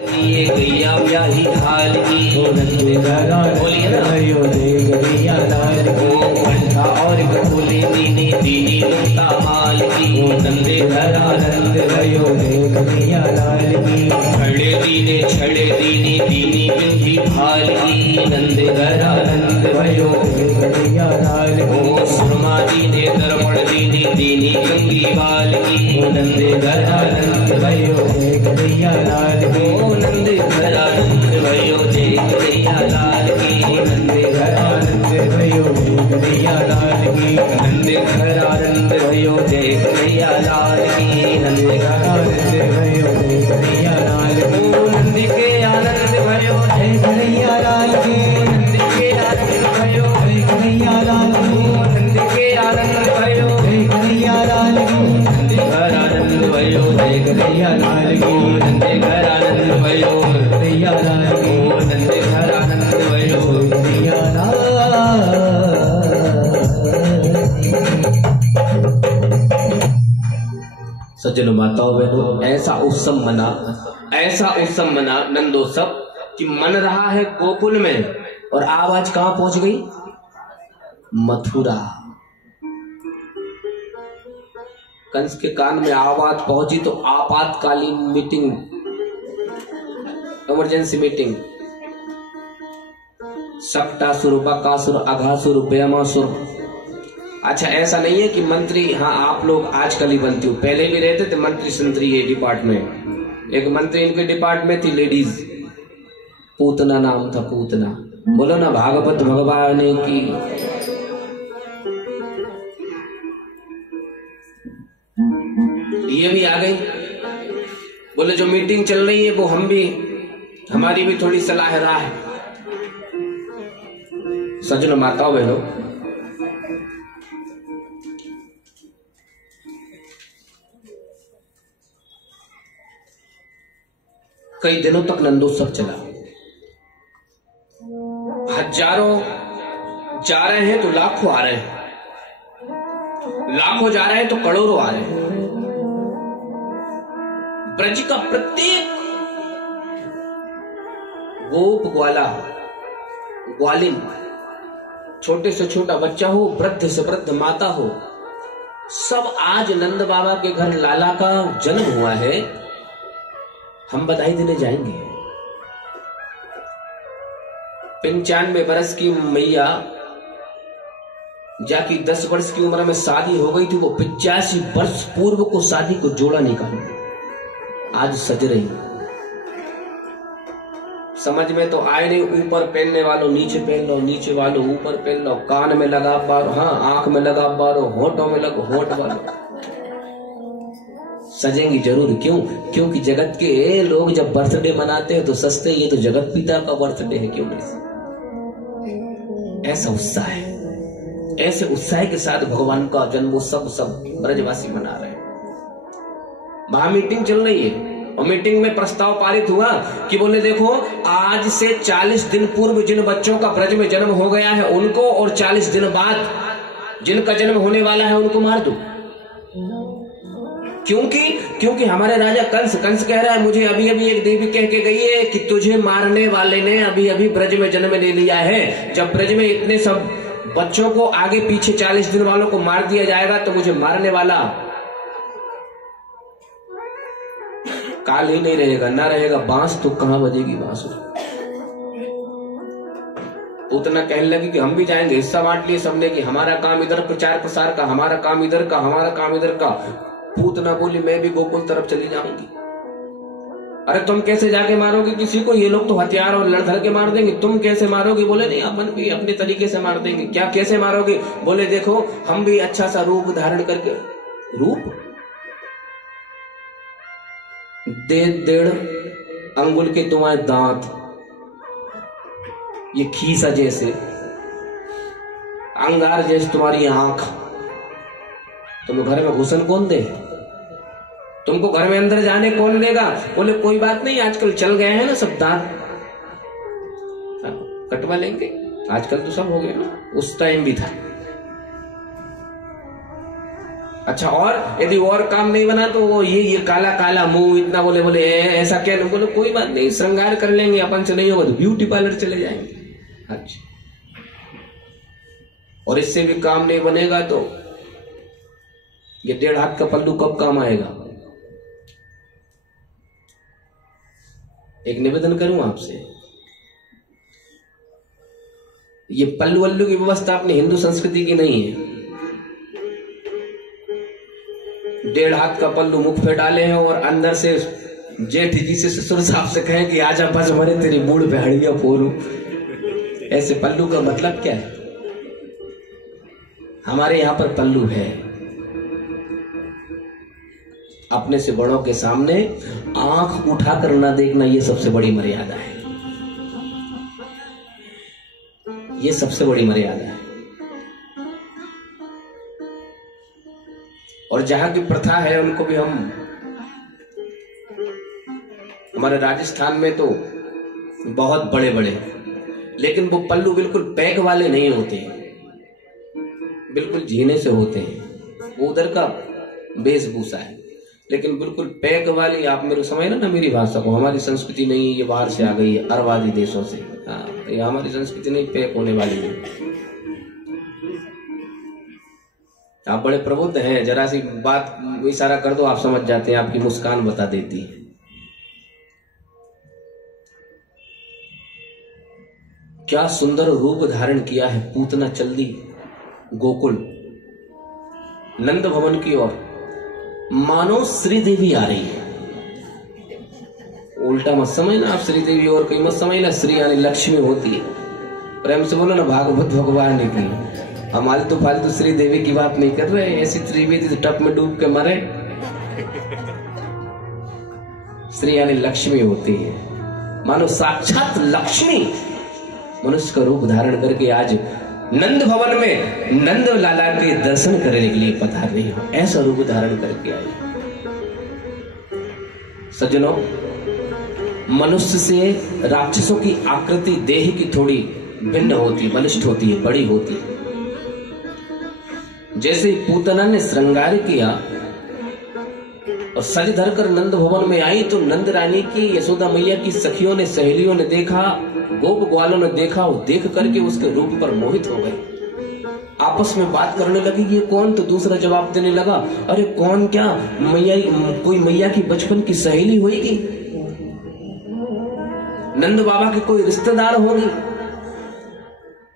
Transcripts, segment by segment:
ये गैया ब्याही हाल की नंदे घरा बोलिए ना भयो देख गैया लाल ओ कंठा और कपूली दीनी दीनी मुक्ता माल की नंदे घरा नंद भयो देख गैया लाल की छड़े दीनी दीनी बिंदी भाल की नंदे घरा नंद भयो देख गैया लाल ओ सुरमा दीने दर्पण दीनी दीनी गंगी बाल की नंदे घरा नंद भयो देख गैया लाल ओ नंदे घरा नंद भयो देख गैया लाल की नंदे घरा नंद भयो देख गैया लाल की नंदे घरा नंद भयो देख गैया लाल की नंदे घरा नंद भयो देख गैया लाल ओ नंदी के आनंद भयो देख गैया लाल की नंदी के आनंद भयो देख गैया लाल की नंदी के आनंद भयो देख गैया लाल की नंदी घर आनंद भयो देख गैया लाल की नंदे घर आनंद भयो गैया लाल की ओ नंदे घर आनंद भयो गैया लाल सज्जनों माताओं बहनों ऐसा उत्सव मना नंदोत्सव कि मन रहा है गोकुल में और आवाज कहां पहुंच गई मथुरा। कंस के कान में आवाज पहुंची तो आपातकालीन मीटिंग इमरजेंसी मीटिंग सक्टासुर बकासुर अघासुर ब्रह्मासुर। अच्छा ऐसा नहीं है कि मंत्री हाँ आप लोग आजकल ही बनती हो, पहले भी रहते थे मंत्री संतरी ये डिपार्टमेंट। एक मंत्री इनके डिपार्टमेंट थी लेडीज, पूतना नाम था पूतना। बोलो ना भागवत भगवान की। ये भी आ गई, बोले जो मीटिंग चल रही है वो हमारी भी थोड़ी सलाह राह है। सज्जनों माताओं बहनों, कई दिनों तक नंदोत्सव चला। हजारों जा रहे हैं तो लाखों आ रहे हैं, लाखों जा रहे हैं तो करोड़ों आ रहे हैं। ब्रज का प्रत्येक गोप ग्वाला ग्वालिन, छोटे से छोटा बच्चा हो, वृद्ध से वृद्ध माता हो, सब आज नंद बाबा के घर लाला का जन्म हुआ है, हम बधाई देने जाएंगे। 95 वर्ष की मैया जाकी 10 वर्ष की उम्र में शादी हो गई थी, वो 85 वर्ष पूर्व को शादी को जोड़ा निकाली, आज सज रही। समझ में तो आए नहीं, ऊपर पहनने वालों नीचे पहन लो, नीचे वालों ऊपर पहन लो, कान में लगा पारो, हाँ आंख में लगा पारो, होठों में लगो, होठ वालों सजेंगी जरूर। क्यों? क्योंकि जगत के लोग जब बर्थडे मनाते हैं तो सस्ते, ये तो जगत पिता का बर्थडे है, क्यों नहीं? ऐसा उत्साह है, ऐसे उत्साह के साथ भगवान का जन्मोत्सव सब ब्रजवासी मना रहे हैं। वहां मीटिंग चल रही है और मीटिंग में प्रस्ताव पारित हुआ कि बोले देखो आज से 40 दिन पूर्व जिन बच्चों का ब्रज में जन्म हो गया है उनको, और 40 दिन बाद जिनका जन्म होने वाला है उनको मार दो। क्योंकि हमारे राजा कंस कह रहा है मुझे अभी अभी एक देवी कह के गई है कि तुझे मारने वाले ने अभी अभी ब्रज में जन्म ले लिया है। जब ब्रज में इतने सब बच्चों को आगे पीछे 40 दिन वालों को मार दिया जाएगा तो मुझे मारने वाला काल ही नहीं रहेगा, ना रहेगा बांस तो कहां बजेगी बांसुरी। उतना कहने लगी कि हम भी जाएंगे, हिस्सा बांट लिए सबने कि हमारा काम इधर प्रचार प्रसार का, हमारा काम इधर का, हमारा काम इधर का। पूतना बोली मैं भी गोकुल तरफ चली जाऊंगी। अरे तुम कैसे जाके मारोगे किसी को, ये लोग तो हथियार और लड़ धड़ के मार देंगे, तुम कैसे मारोगे? बोले नहीं अपन भी अपने तरीके से मार देंगे। क्या कैसे मारोगे? बोले देखो हम भी अच्छा सा रूप धारण करके, रूप 1.5 अंगुल के तुम्हारे दांत, ये खीसा जैसे, अंगार जैसे तुम्हारी आंख, तुम्हें घर में घुसन कौन दे? तुमको घर में अंदर जाने कौन देगा? बोले कोई बात नहीं, आजकल चल गए हैं ना सब दांत कटवा लेंगे, आजकल तो सब हो गया ना, उस टाइम भी था। अच्छा, और यदि और काम नहीं बना तो वो ये काला काला मुंह इतना बोले बोले ऐसा क्या, बोले कोई बात नहीं, श्रृंगार कर लेंगे, अपन से नहीं होगा तो ब्यूटी पार्लर चले जाएंगे। अच्छा, और इससे भी काम नहीं बनेगा तो ये 1.5 हाथ का पल्लू कब काम आएगा? एक निवेदन करूं आपसे, ये पल्लू वल्लू की व्यवस्था अपनी हिंदू संस्कृति की नहीं है। 1.5 हाथ का पल्लू मुख पे डाले हैं और अंदर से जेठ जी से ससुर साहब से कहें कि आजा बस मरे तेरी बूढ़ पे हड़िया फोड़ू। ऐसे पल्लू का मतलब क्या है? हमारे यहां पर पल्लू है, अपने से बड़ों के सामने आंख उठाकर ना देखना, ये सबसे बड़ी मर्यादा है, ये सबसे बड़ी मर्यादा है। और जहां की प्रथा है उनको भी हम, हमारे राजस्थान में तो बहुत बड़े बड़े, लेकिन वो पल्लू बिल्कुल पैक वाले नहीं होते, बिल्कुल झीने से होते हैं, वो उधर का वेशभूषा है, लेकिन बिल्कुल पैक वाली। आप मेरे समझ ना मेरी भाषा को, हमारी संस्कृति नहीं, ये बाहर से आ गई है अरब देशों से। हाँ, ये हमारी संस्कृति नहीं, पैक होने वाली है। आप बड़े प्रबुद्ध हैं, जरा सी बात इशारा कर दो आप समझ जाते हैं, आपकी मुस्कान बता देती है। क्या सुंदर रूप धारण किया है पूतना चल दी गोकुल नंद भवन की ओर, मानो श्रीदेवी आ रही है। उल्टा मत समझना आप, श्रीदेवी और कहीं मत समझना, श्री यानी लक्ष्मी होती है। प्रेम से बोलो ना, भागवत भगवान की। हम आलतू फालतू श्री देवी की बात नहीं कर रहे, ऐसी त्रिवेदी तो टप में डूब के मरे। श्री यानी लक्ष्मी होती है, मानो साक्षात लक्ष्मी मनुष्य का रूप धारण करके आज नंद भवन में नंद लाला के दर्शन करने के लिए पधार रही हो, ऐसा रूप धारण करके आई। सज्जनों, मनुष्य से राक्षसों की आकृति देह की थोड़ी भिन्न होती है, बलिष्ठ होती है, बड़ी होती है। जैसे पूतना ने श्रृंगार किया और सज धरकर नंद भवन में आई तो नंद रानी की, यशोदा मैया की सखियों ने, सहेलियों ने देखा, गोप ग्वालों ने देखा, और देख करके उसके रूप पर मोहित हो गए। आपस में बात करने लगी, ये कौन? तो दूसरा जवाब देने लगा, अरे कौन क्या, मैया, कोई मैया की बचपन की सहेली होगी, नंद बाबा के कोई रिश्तेदार होगी।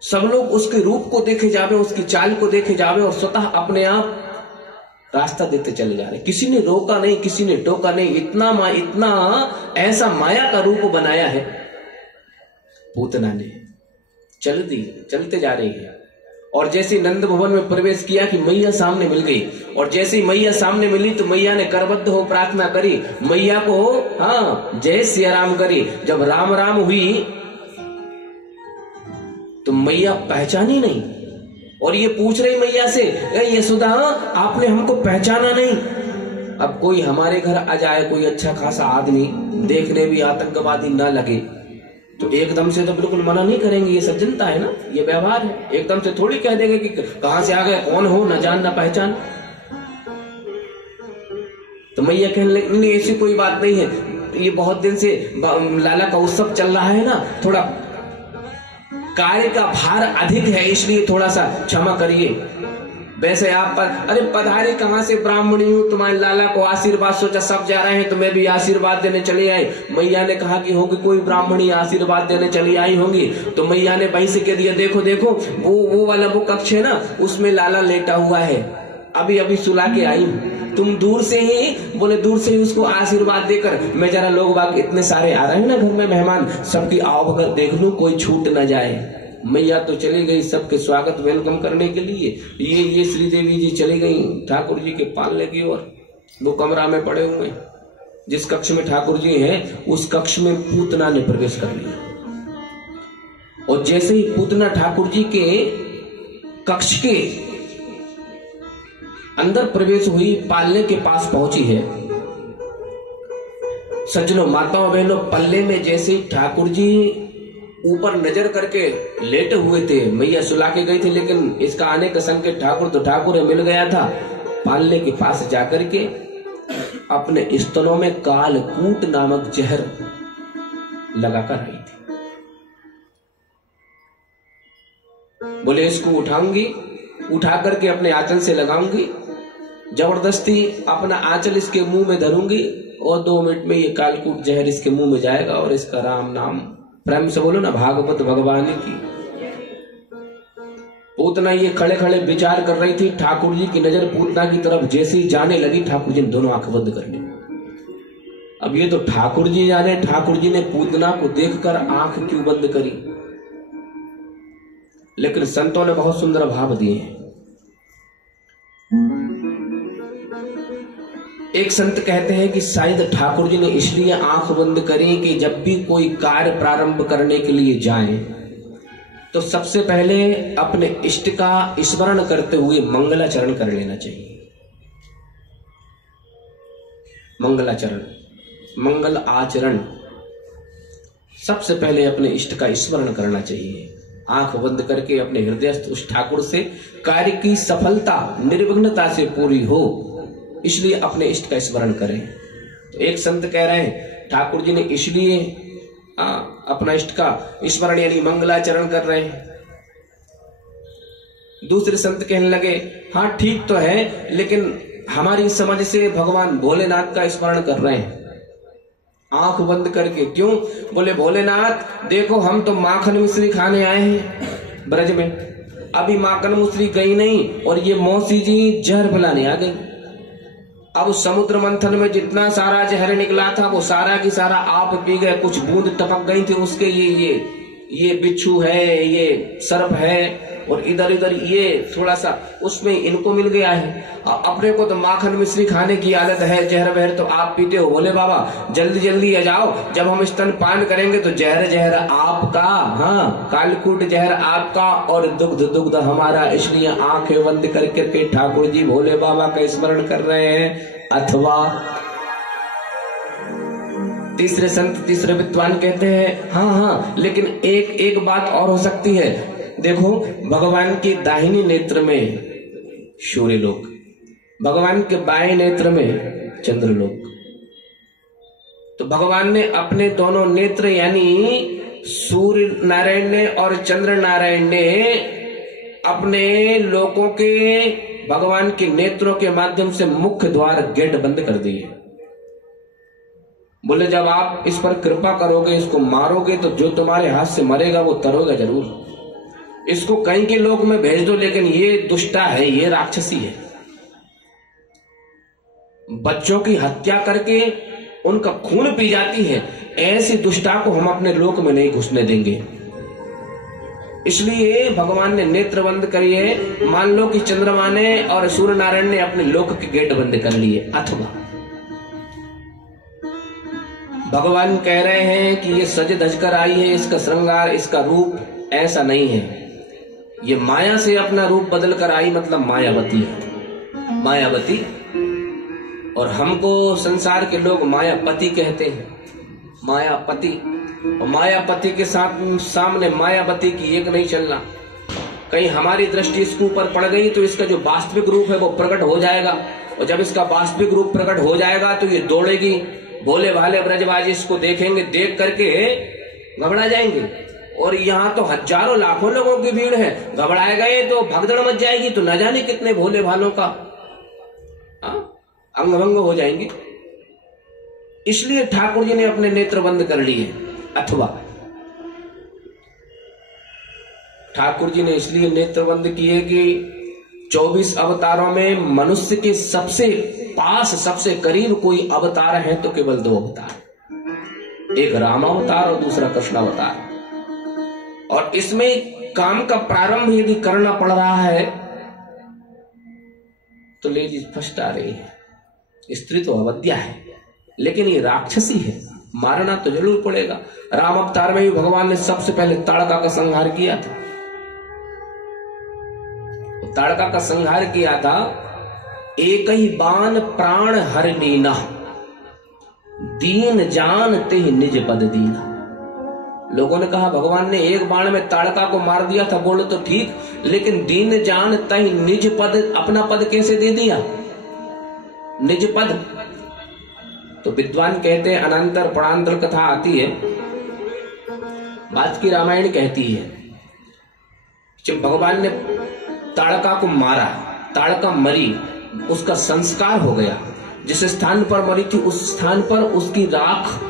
सब लोग उसके रूप को देखे जावे, उसकी चाल को देखे जावे और स्वतः अपने आप रास्ता देते चले जा रहे। किसी ने रोका नहीं, किसी ने टोका नहीं, इतना ऐसा माया का रूप बनाया है पूतना ने। चलते जा रही है और जैसे नंद भवन में प्रवेश किया कि मैया सामने मिल गई, और जैसे ही मैया सामने मिली तो मैया ने करबद्ध हो प्रार्थना करी, मैया को हाँ जय सिया राम करी। जब राम राम हुई तो मैया पहचानी नहीं और ये पूछ रही मैया से, यशोदा आपने हमको पहचाना नहीं। अब कोई हमारे घर आ जाए, कोई अच्छा खासा आदमी, देखने भी आतंकवादी ना लगे, तो एकदम से तो बिल्कुल मना नहीं करेंगे, ये सज्जनता है ना, ये व्यवहार है। एकदम से थोड़ी कह देंगे कि कहां से आ गए, कौन हो, न जान न पहचान। तो मैया कहने लगी, नहीं ऐसी कोई बात नहीं है, ये बहुत दिन से लाला का उत्सव चल रहा है ना, थोड़ा कार्य का भार अधिक है, इसलिए थोड़ा सा क्षमा करिए। वैसे आप पर, अरे पधारी कहां से ब्राह्मणी हूं, तुम्हारे लाला को आशीर्वाद, सोचा सब जा रहे हैं तो मैं भी आशीर्वाद देने चली आई। मैया ने कहा कि होगी कोई ब्राह्मणी आशीर्वाद देने चली आई होंगी, तो मैया ने भाई से कह दिया, देखो देखो वो वाला वो कक्ष है ना, उसमें लाला लेटा हुआ है, अभी अभी सुला के आई हूं, तुम दूर से ही उसको आशीर्वाद देकर, मैं जरा लोग बाग इतने सारे आ रहे हैं ना घर में मेहमान, सबकी आवभगत देख लूं, कोई छूट न जाए। मैया तो चली गई सबके स्वागत वेलकम करने के लिए। ये श्रीदेवी जी चली गई ठाकुर जी के पालने की ओर। वो कमरा में पड़े हुए, जिस कक्ष में ठाकुर जी हैं उस कक्ष में पूतना ने प्रवेश कर लिया। और जैसे ही पूतना ठाकुर जी के कक्ष के अंदर प्रवेश हुई, पालने के पास पहुंची है। सज्जनों, माताओं बहनों, पल्ले में जैसे ही ठाकुर जी ऊपर नजर करके लेटे हुए थे, मैया सुला के गई थी, लेकिन इसका आने का संकेत ठाकुर तो ठाकुर है मिल गया था। पालने के पास जाकर के अपने स्तनों में कालकूट नामक जहर लगाकर आई थी। बोले इसको उठाऊंगी, उठा करके अपने आंचल से लगाऊंगी, जबरदस्ती अपना आंचल इसके मुंह में धरूंगी और 2 मिनट में ये कालकूट जहर इसके मुंह में जाएगा और इसका राम नाम, प्रेम से बोलो ना, भागवत भगवान की। पूतना ये खड़े खड़े विचार कर रही थी, ठाकुर जी की नजर पूतना की तरफ जैसे ही जाने लगी, ठाकुर जी ने दोनों आंख बंद कर ली। अब ये तो ठाकुर जी जाने, ठाकुर जी ने पूतना को देखकर आंख क्यों बंद करी, लेकिन संतों ने बहुत सुंदर भाव दिए हैं। एक संत कहते हैं कि शायद ठाकुर जी ने इसलिए आंख बंद करी कि जब भी कोई कार्य प्रारंभ करने के लिए जाएं तो सबसे पहले अपने इष्ट का स्मरण करते हुए मंगलाचरण कर लेना चाहिए। मंगलाचरण, मंगल आचरण, सबसे पहले अपने इष्ट का स्मरण करना चाहिए। आंख बंद करके अपने हृदयस्थ उस ठाकुर से कार्य की सफलता निर्विघ्नता से पूरी हो, इसलिए अपने इष्ट का स्मरण करें। तो एक संत कह रहे हैं ठाकुर जी ने इसलिए अपना इष्ट का स्मरण यानी मंगलाचरण कर रहे हैं। दूसरे संत कहने लगे हाँ ठीक तो है, लेकिन हमारी समझ से भगवान भोलेनाथ का स्मरण कर रहे हैं आंख बंद करके। क्यों? बोले भोलेनाथ देखो हम तो माखन मिश्री खाने आए हैं ब्रज में, अभी माखन मिश्री गई नहीं और ये मौसी जी जहर पिलाने आ गई। अब समुद्र मंथन में जितना सारा जहर निकला था वो सारा की सारा आप पी गए, कुछ बूंद टपक गई थी उसके, ये बिच्छू है, ये सर्प है और इधर इधर ये थोड़ा सा उसमें इनको मिल गया है। अपने को तो माखन मिश्री खाने की आदत है, जहर वहर तो आप पीते हो। बोले बाबा जल्दी जल्दी आ जाओ, जब हम स्तन पान करेंगे तो जहर जहर आपका, हाँ कालकूट जहर आपका और दुग्ध दुग्ध हमारा, इसलिए आंखें बंद करके ठाकुर जी भोले बाबा का स्मरण कर रहे हैं। अथवा तीसरे संत, तीसरे विद्वान कहते हैं हाँ लेकिन एक बात और हो सकती है। देखो भगवान की दाहिनी नेत्र में सूर्यलोक, भगवान के बाएं नेत्र में चंद्रलोक, तो भगवान ने अपने दोनों नेत्र यानी सूर्य नारायण ने और चंद्र नारायण ने अपने लोकों के भगवान के नेत्रों के माध्यम से मुख्य द्वार गेट बंद कर दिए। बोले जब आप इस पर कृपा करोगे, इसको मारोगे तो जो तुम्हारे हाथ से मरेगा वो तरोगा जरूर। इसको कहीं के लोक में भेज दो, लेकिन ये दुष्टा है, ये राक्षसी है, बच्चों की हत्या करके उनका खून पी जाती है, ऐसी दुष्टा को हम अपने लोक में नहीं घुसने देंगे। इसलिए भगवान ने नेत्र बंद करिए। मान लो कि चंद्रमा ने और सूर्य नारायण ने अपने लोक के गेट बंद कर लिए। अथवा भगवान कह रहे हैं कि ये सज धज कर आई है, इसका श्रृंगार, इसका रूप ऐसा नहीं है, ये माया से अपना रूप बदल कर आई, मतलब मायावती है, मायावती। और हमको संसार के लोग मायापति कहते हैं, मायापति। और मायापति के साथ सामने मायावती की एक नहीं चलना। कहीं हमारी दृष्टि इसके ऊपर पड़ गई तो इसका जो वास्तविक रूप है वो प्रकट हो जाएगा, और जब इसका वास्तविक रूप प्रकट हो जाएगा तो ये दौड़ेगी। भोले भाले ब्रजवासी इसको देखेंगे, देख करके घबरा जाएंगे। और यहाँ तो हजारों लाखों लोगों की भीड़ है, घबराए गए तो भगदड़ मच जाएगी, तो न जाने कितने भोले भालों का अंग भंग हो जाएंगे। इसलिए ठाकुर जी ने अपने नेत्र बंद कर लिए। अथवा ठाकुर जी ने इसलिए नेत्र बंद किए कि 24 अवतारों में मनुष्य के सबसे पास, सबसे करीब कोई अवतार है तो केवल 2 अवतार, एक राम अवतार और दूसरा कृष्ण अवतार। और इसमें काम का प्रारंभ यदि करना पड़ रहा है तो लेडीज फर्स्ट आ रही है। स्त्री तो अवध्या है, लेकिन ये राक्षसी है, मारना तो जरूर पड़ेगा। राम अवतार में भी भगवान ने सबसे पहले ताड़का का संहार किया था। ताड़का का संहार किया था, एक ही बाण प्राण हर लीना, दीन जान ते निज पद दीना। लोगों ने कहा भगवान ने एक बाण में ताड़का को मार दिया था, बोलो तो ठीक, लेकिन दीन जान तही निज पद, अपना पद कैसे दे दिया? निज पद। तो विद्वान कहते हैं अनंतर परांतर कथा आती है, बात की रामायण कहती है, जब भगवान ने ताड़का को मारा, ताड़का मरी, उसका संस्कार हो गया, जिस स्थान पर मरी थी उस स्थान पर उसकी राख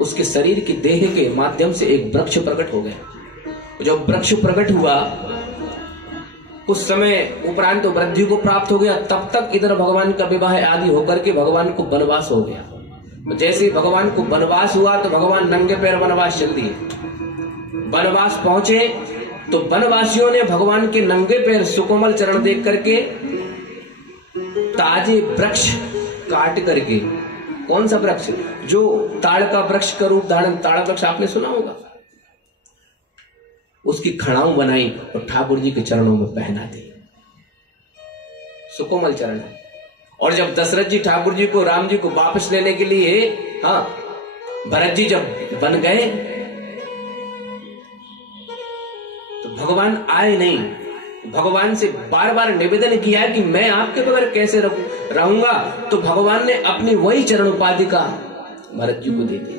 उसके शरीर की देह के माध्यम से एक वृक्ष प्रकट हो गया। जब वृक्ष प्रकट हुआ कुछ समय उपरांत तो वृद्धि को प्राप्त हो गया, तब तक इधर भगवान का विवाह आदि होकर के भगवान को वनवास हो गया। जैसे ही भगवान को वनवास हुआ तो भगवान नंगे पैर वनवास चल दिए। वनवास पहुंचे तो वनवासियों ने भगवान के नंगे पैर सुकोमल चरण देख करके ताजे वृक्ष काट करके, कौन सा वृक्ष, जो ताड़ का वृक्ष का रूप धारण, ताड़ वृक्ष आपने सुना होगा, उसकी खड़ाऊ बनाई और ठाकुर जी के चरणों में पहना दी, सुकोमल चरण। और जब दशरथ जी ठाकुर जी को, राम जी को वापस लेने के लिए, हाँ, भरत जी जब बन गए तो भगवान आए नहीं। भगवान से बार बार निवेदन किया कि मैं आपके बगैर कैसे रहूंगा, तो भगवान ने अपनी वही चरण उपाधिका भरत जी को दे दी।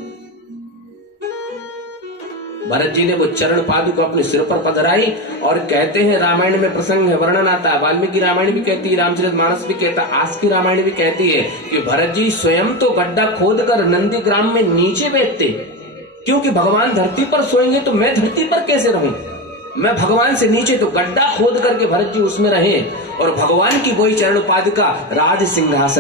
भरत जी ने वो चरण पादुका अपने सिर पर पधराई और कहते हैं, रामायण में प्रसंग है, वर्णन आता है, वाल्मीकि रामायण भी कहती है, रामचरितमानस भी कहता है, आज की रामायण भी कहती है कि भरत जी स्वयं तो गड्ढा खोदकर नंदी ग्राम में नीचे बैठते, क्योंकि भगवान धरती पर सोएंगे तो मैं धरती पर कैसे रहूं, मैं भगवान से नीचे, तो गड्ढा खोद करके भरत जी उसमें रहे और भगवान की वही चरण पादुका राज सिंहासन